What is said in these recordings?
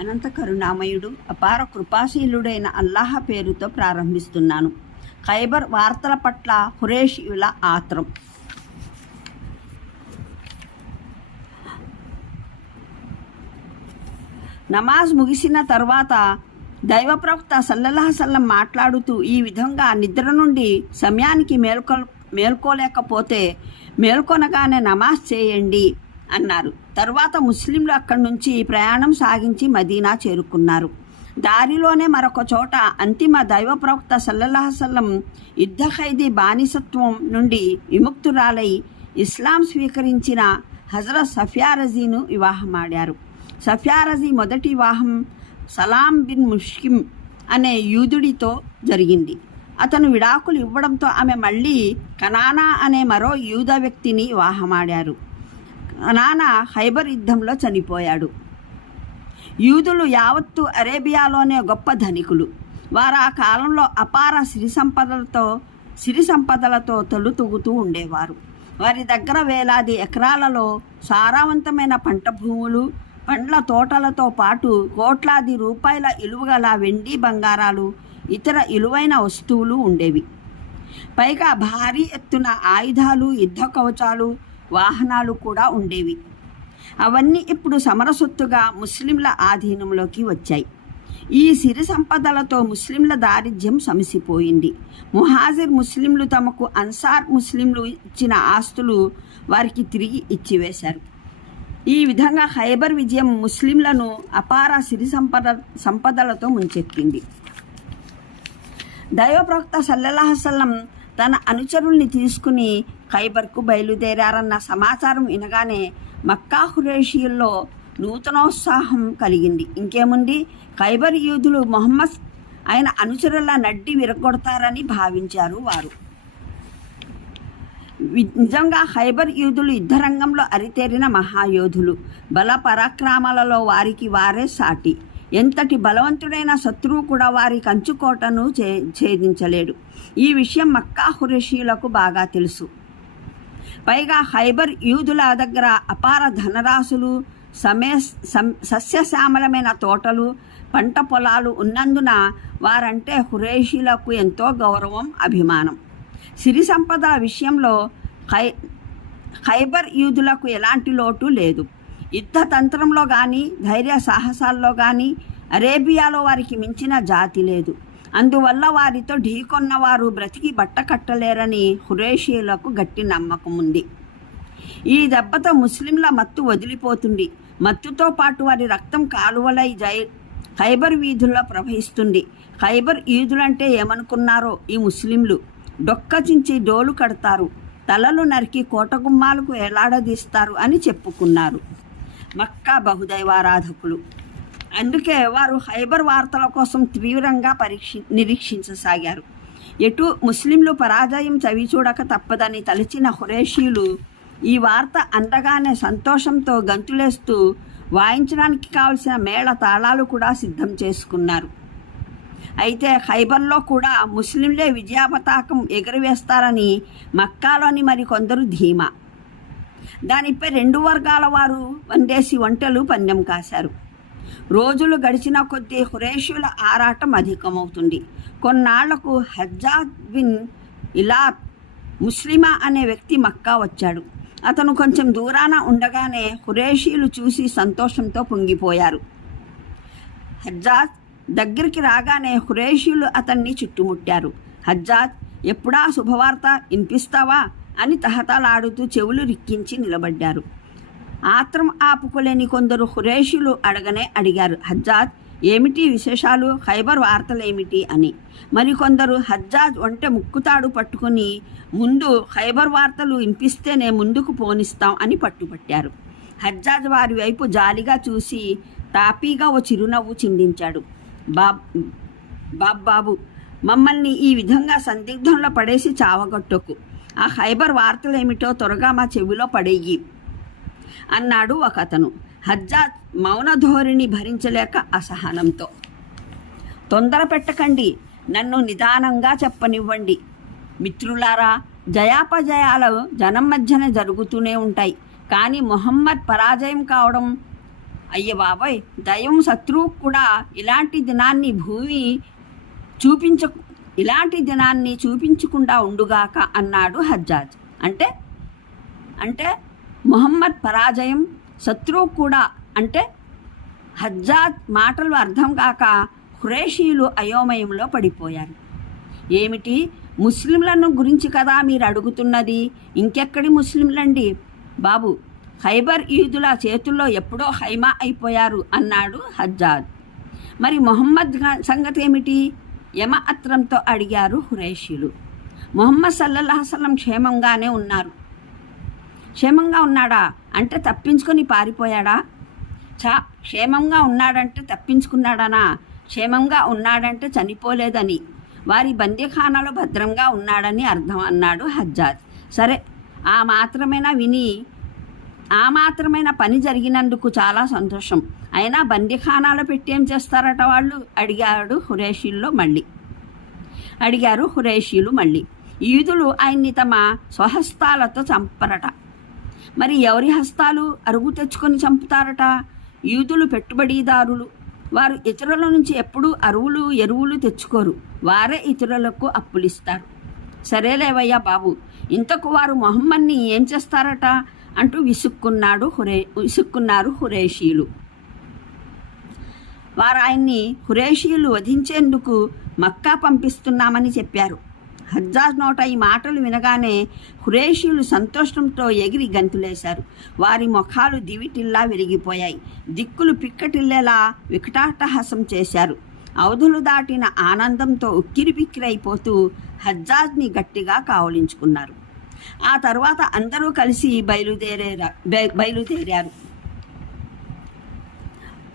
అనంత కరుణామయుడు అపార కృపాశీలుడైన అల్లాహ్ పేరుతో ప్రారంభిస్తున్నాను. ఖైబర్ వార్తల పట్ల ఖురేషీయుల ఆత్రం. నమాజ్ ముగిసిన తర్వాత దైవ ప్రవక్త సల్లల్లాహు అలైహి వసల్లం మాట్లాడుతూ ఈ విధంగా నిద్ర నుండి సమయానికి మేల్కోలేకపోతే మేల్కొనగానే నమాజ్ చేయండి అన్నారు. తర్వాత ముస్లింలు అక్కడి నుంచి ప్రయాణం సాగించి మదీనా చేరుకున్నారు. దారిలోనే మరొక చోట అంతిమ దైవ ప్రవక్త సల్లల్లాహు అలైహి వసల్లం యుద్ధ ఖైదీ బానిసత్వం నుండి విముక్తురాలై ఇస్లాం స్వీకరించిన హజరత్ సఫియా రజీను వివాహమాడారు. సఫియా రజీ మొదటి వివాహం సలాం బిన్ ముష్కిమ్ అనే యూదుడితో జరిగింది. అతను విడాకులు ఇవ్వడంతో ఆమె మళ్ళీ కనానా అనే మరో యూద వ్యక్తిని వివాహమాడారు. కనానా ఖైబర్ యుద్ధంలో చనిపోయాడు. యూదులు యావత్తు అరేబియాలోనే గొప్ప ధనికులు. వారు ఆ కాలంలో అపార సిరి సంపదలతో తొలుతూగుతూ ఉండేవారు. వారి దగ్గర వేలాది ఎకరాలలో సారవంతమైన పంట భూములు, పండ్ల తోటలతో పాటు కోట్లాది రూపాయల ఇలువగల వెండి, బంగారాలు, ఇతర ఇలువైన వస్తువులు ఉండేవి. పైగా భారీ ఎత్తున ఆయుధాలు, యుద్ధ కవచాలు, వాహనాలు కూడా ఉండేవి. అవన్నీ ఇప్పుడు సమరసొత్తుగా ముస్లింల ఆధీనంలోకి వచ్చాయి. ఈ సిరి సంపదలతో ముస్లింల దారిద్ర్యం సమసిపోయింది. ముహాజిర్ ముస్లింలు తమకు అన్సార్ ముస్లింలు ఇచ్చిన ఆస్తులు వారికి తిరిగి ఇచ్చివేశారు. ఈ విధంగా ఖైబర్ విజయం ముస్లింలను అపార సిరి సంపదలతో ముంచెత్తింది. దైవ ప్రవక్త సల్లల్లాహు అలైహి వసల్లం తన అనుచరుల్ని తీసుకుని ఖైబర్కు బయలుదేరారన్న సమాచారం వినగానే మక్కా ఖురేషీయుల్లో నూతనోత్సాహం కలిగింది. ఇంకేముంది, ఖైబర్ యూదులు మొహమ్మద్ ఆయన అనుచరుల నడ్డి విరగొడతారని భావించారు వారు. నిజంగా ఖైబర్ యూదులు యుద్ధరంగంలో అరితేరిన మహాయోధులు. బల పరాక్రమాలలో వారికి వారే సాటి. ఎంతటి బలవంతుడైన శత్రువు కూడా వారి కంచుకోటను ఛేదించలేడు. ఈ విషయం మక్కా ఖురేషీయులకు బాగా తెలుసు. పైగా ఖైబర్ యూదుల దగ్గర అపార ధనరాశులు, సస్యశ్యామలమైన తోటలు, పంట పొలాలు ఉన్నందున వారంటే ఖురేషీలకు ఎంతో గౌరవం, అభిమానం. సిరి సంపదల విషయంలో ఖైబర్ యూదులకు ఎలాంటి లోటు లేదు. యుద్ధ తంత్రంలో కానీ, ధైర్య సాహసాల్లో కానీ అరేబియాలో వారికి మించిన జాతి లేదు. అందువల్ల వారితో ఢీకొన్న వారు బ్రతికి బట్ట కట్టలేరని ఖురేషీలకు గట్టి నమ్మకం ఉంది. ఈ దెబ్బతో ముస్లింల మత్తు వదిలిపోతుంది. మత్తుతో పాటు వారి రక్తం కాలువలై ఖైబర్ వీధుల్లో ప్రవహిస్తుంది. ఖైబర్ యూదులంటే ఏమనుకున్నారో ఈ ముస్లింలు. డొక్కచించి డోలు కడతారు, తలలు నరికి కోటగుమ్మాలకు ఎలాడదీస్తారు అని చెప్పుకున్నారు మక్కా బహుదైవారాధకులు. అందుకే వారు ఖైబర్ వార్తల కోసం తీవ్రంగా నిరీక్షించసాగారు. ఎటు ముస్లింలు పరాజయం చవిచూడక తప్పదని తలచిన ఖురేషీలు ఈ వార్త అందగానే సంతోషంతో గంతులేస్తూ వాయించడానికి కావలసిన మేళ తాళాలు కూడా సిద్ధం చేసుకున్నారు. అయితే ఖైబర్లో కూడా ముస్లింలే విజయపతాకం ఎగురవేస్తారని మక్కాలోని మరికొందరు ధీమా. దానిపై రెండు వర్గాల వారు వందేసి ఒంటెలు పందెం కాశారు. రోజులు గడిచిన కొద్దీ ఖురేషీల ఆరాటం అధికమవుతుంది. కొన్నాళ్లకు హజ్జాజ్ బిన్ ఇలాత్ ముస్లిమా అనే వ్యక్తి మక్కా వచ్చాడు. అతను కొంచెం దూరాన ఉండగానే ఖురేషీలు చూసి సంతోషంతో పొంగిపోయారు. హజ్జాజ్ దగ్గరికి రాగానే ఖురేషీలు అతన్ని చుట్టుముట్టారు. హజ్జాజ్, ఎప్పుడా శుభవార్త వినిపిస్తావా అని తహతలాడుతూ చెవులు రిక్కించి నిలబడ్డారు. ఆత్రం ఆపుకోలేని కొందరు ఖురేషీలు అడిగారు, హజ్జాజ్ ఏమిటి విశేషాలు, ఖైబర్ వార్తలేమిటి అని. మరికొందరు హజ్జాజ్ ఒంటె ముక్కుతాడు పట్టుకుని ముందు ఖైబర్ వార్తలు వినిపిస్తేనే ముందుకు పోనిస్తాం అని పట్టుపట్టారు. హజ్జాజ్ వారి వైపు జాలిగా చూసి తాపీగా ఓ చిరునవ్వు చిందించాడు. బాబు, మమ్మల్ని ఈ విధంగా సందిగ్ధంలో పడేసి చావగొట్టకు. ఆ ఖైబర్ వార్తలేమిటో త్వరగా మా చెవిలో పడేయి అన్నాడు ఒకతను. హజ్జాజ్ మౌన ధోరణి భరించలేక అసహనంతో, తొందర పెట్టకండి, నన్ను నిదానంగా చెప్పనివ్వండి. మిత్రులారా, జయాపజయాలు జనం మధ్యన జరుగుతూనే ఉంటాయి. కానీ మొహమ్మద్ పరాజయం కావడం అయ్య బాబాయ్, దైవం శత్రువు కూడా ఇలాంటి దినాన్ని చూపించకుండా ఉండుగాక అన్నాడు హజ్జాజ్. అంటే ముహమ్మద్ పరాజయం, శత్రువు కూడా అంటే హజ్జాజ్ మాటలు అర్థం కాక ఖురేషీలు అయోమయంలో పడిపోయారు. ఏమిటి, ముస్లింలను గురించి కదా మీరు అడుగుతున్నది? ఇంకెక్కడి ముస్లింలండి బాబు, ఖైబర్ యూదుల చేతుల్లో ఎప్పుడో హైమా అయిపోయారు అన్నాడు హజ్జాజ్. మరి మొహమ్మద్ సంగతి ఏమిటి? యమ అత్రంతో అడిగారు ఖురేషీలు. ముహమ్మద్ సల్లల్లాహు అలైహి వసల్లం క్షేమంగా ఉన్నాడా అంటే తప్పించుకొని పారిపోయాడా? క్షేమంగా ఉన్నాడంటే తప్పించుకున్నాడనా? క్షేమంగా ఉన్నాడంటే చనిపోలేదని, వారి బందీఖానాలో భద్రంగా ఉన్నాడని అర్థం అన్నాడు హజ్జాజ్. సరే, ఆ మాత్రమైన పని జరిగినందుకు చాలా సంతోషం. అయినా బందీఖానాలో పెట్టి ఏం చేస్తారట వాళ్ళు? అడిగారు ఖురేషీలు మళ్ళీ. యూదులు ఆయన్ని తమ స్వహస్తాలతో చంపరట. మరి ఎవరి హస్తాలు అరుగు తెచ్చుకొని చంపుతారట? యూదులు పెట్టుబడిదారులు. వారు ఇతరుల నుంచి ఎప్పుడూ ఎరువులు తెచ్చుకోరు. వారే ఇతరులకు అప్పులిస్తారు. సరేలేవయ్యా బాబు, ఇంతకు వారు మొహమ్మద్ని ఏం చేస్తారట అంటూ విసుక్కున్నారు ఖురేషీలు. వారు ఆయన్ని ఖురేషీలు వధించేందుకు మక్కా పంపిస్తున్నామని చెప్పారు. హజ్జాజ్ నోట ఈ మాటలు వినగానే ఖురేషీలు సంతోషంతో ఎగిరి గంతులేశారు. వారి ముఖాలు దివిటిల్లా వెలిగిపోయాయి. దిక్కులు పిక్కటిల్లేలా వికటాట్టహాసం చేశారు. అవధులు దాటిన ఆనందంతో ఉక్కిరిబిక్కిరైపోతూ హజ్జాజ్ని గట్టిగా కావలించుకున్నారు. ఆ తర్వాత అందరూ కలిసి బయలుదేరారు.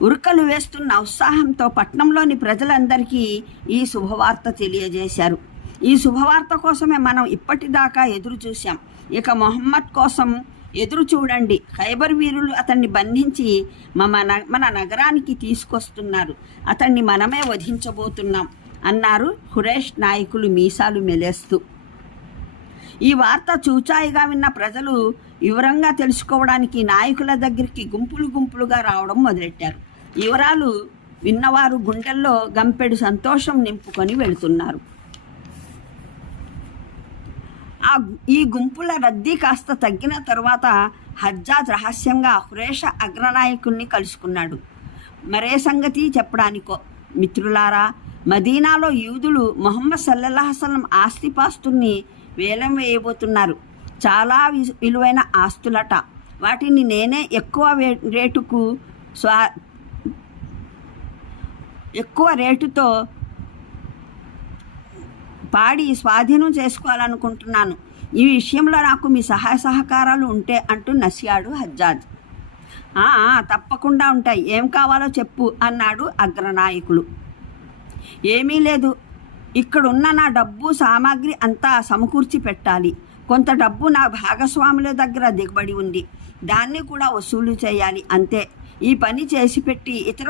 ఉరుకలు వేస్తున్న ఉత్సాహంతో పట్నంలోని ప్రజలందరికీ ఈ శుభవార్త తెలియజేశారు. ఈ శుభవార్త కోసమే మనం ఇప్పటిదాకా ఎదురు చూశాం. ఇక మొహమ్మద్ కోసం ఎదురు చూడండి. ఖైబర్ వీరులు అతన్ని బంధించి మన నగరానికి తీసుకొస్తున్నారు. అతన్ని మనమే వధించబోతున్నాం అన్నారు ఖురేష్ నాయకులు మీసాలు మెలేస్తూ. ఈ వార్త చూచాయిగా విన్న ప్రజలు వివరంగా తెలుసుకోవడానికి నాయకుల దగ్గరికి గుంపులుగా రావడం మొదలెట్టారు. వివరాలు విన్నవారు గుండెల్లో గంపెడు సంతోషం నింపుకొని వెళుతున్నారు. ఈ గుంపుల రద్దీ కాస్త తగ్గిన తరువాత హజ్జాజ్ రహస్యంగా ఖురేష్ అగ్రనాయకుల్ని కలుసుకున్నాడు. మరే సంగతి చెప్పడానికో. మిత్రులారా, మదీనాలో యూదులు ముహమ్మద్ సల్లల్లాహు అలైహి వసల్లం ఆస్తిపాస్తుల్ని వేలం వేయబోతున్నారు. చాలా విలువైన ఆస్తులట. వాటిని నేనే ఎక్కువ రేటుతో పాడి స్వాధీనం చేసుకోవాలనుకుంటున్నాను. ఈ విషయంలో నాకు మీ సహాయ సహకారాలు ఉంటే అంటూ నసియాడు హజ్జాజ్. తప్పకుండా ఉంటాయి, ఏం కావాలో చెప్పు అన్నాడు అగ్రనాయకులు. ఏమీ లేదు, ఇక్కడున్న నా డబ్బు సామాగ్రి అంతా సమకూర్చి పెట్టాలి. కొంత డబ్బు నా భాగస్వాముల దగ్గర దిగబడి ఉంది, దాన్ని కూడా వసూలు చేయాలి, అంతే. ఈ పని చేసి పెట్టి ఇతర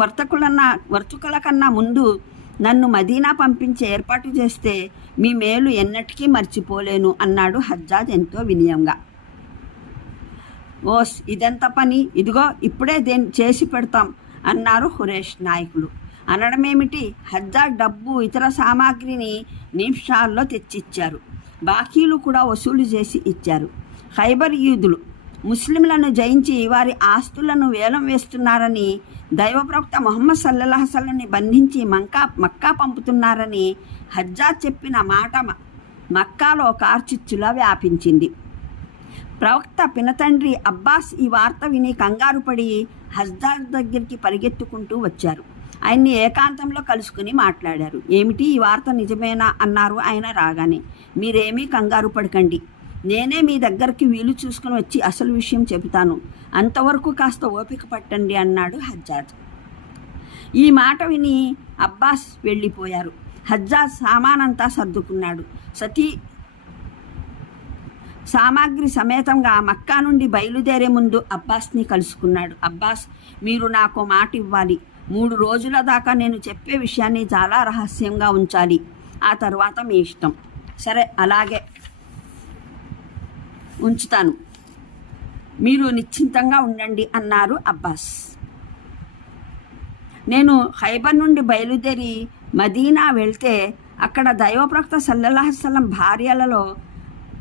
వర్తకుల కన్నా ముందు నన్ను మదీనా పంపించే ఏర్పాటు చేస్తే మీ మేలు ఎన్నటికీ మర్చిపోలేను అన్నాడు హజ్జాజ్ ఎంతో వినయంగా. ఓస్, ఇదెంత పని, ఇదిగో ఇప్పుడే చేసి పెడతాం అన్నారు ఖురేష్ నాయకులు. అనడమేమిటి, హజ్జాజ్ డబ్బు ఇతర సామాగ్రిని నిమిషాల్లో తెచ్చిచ్చారు. బాకీలు కూడా వసూలు చేసి ఇచ్చారు. ఖైబర్ యూదులు ముస్లింలను జయించి వారి ఆస్తులను వేలం వేస్తున్నారని, దైవప్రవక్త ముహమ్మద్ సల్లల్లాహు అలైహి వసల్లంని బంధించి మక్కా పంపుతున్నారని హజ్జాజ్ చెప్పిన మాట మక్కాలో కార్చిచ్చులా వ్యాపించింది. ప్రవక్త పినతండ్రి అబ్బాస్ ఈ వార్త విని కంగారు పడి హజ్జాజ్ దగ్గరికి పరిగెత్తుకుంటూ వచ్చారు. ఆయన్ని ఏకాంతంలో కలుసుకుని మాట్లాడారు. ఏమిటి, ఈ వార్త నిజమేనా అన్నారు ఆయన రాగానే. మీరేమీ కంగారు పడకండి, నేనే మీ దగ్గరికి వీలు చూసుకుని వచ్చి అసలు విషయం చెబుతాను, అంతవరకు కాస్త ఓపిక పట్టండి అన్నాడు హజ్జాజ్. ఈ మాట విని అబ్బాస్ వెళ్ళిపోయారు. హజ్జాజ్ సామానంతా సర్దుకున్నాడు. సామాగ్రి సమేతంగా మక్కా నుండి బయలుదేరే ముందు అబ్బాస్ని కలుసుకున్నాడు. అబ్బాస్, మీరు నాకు మాట ఇవ్వాలి. 3 రోజుల దాకా నేను చెప్పే విషయాన్ని చాలా రహస్యంగా ఉంచాలి. ఆ తర్వాత మీ ఇష్టం. సరే, అలాగే ఉంచుతాను, మీరు నిశ్చింతంగా ఉండండి అన్నారు అబ్బాస్. నేను ఖైబర్ నుండి బయలుదేరి మదీనా వెళ్తే అక్కడ దైవప్రవక్త సల్లల్లాహు అలైహి వసల్లం భార్యలలో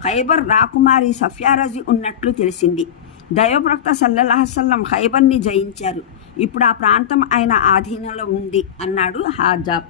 ఖైబర్ రాకుమారి సఫ్యారజీ ఉన్నట్లు తెలిసింది. దైవప్రవక్త సల్లల్లాహు అలైహి వసల్లం ఖైబర్ని జయించారు. ఇప్పుడు ఆ ప్రాంతం ఆయన ఆధీనంలో ఉంది అన్నాడు హాజాబ్.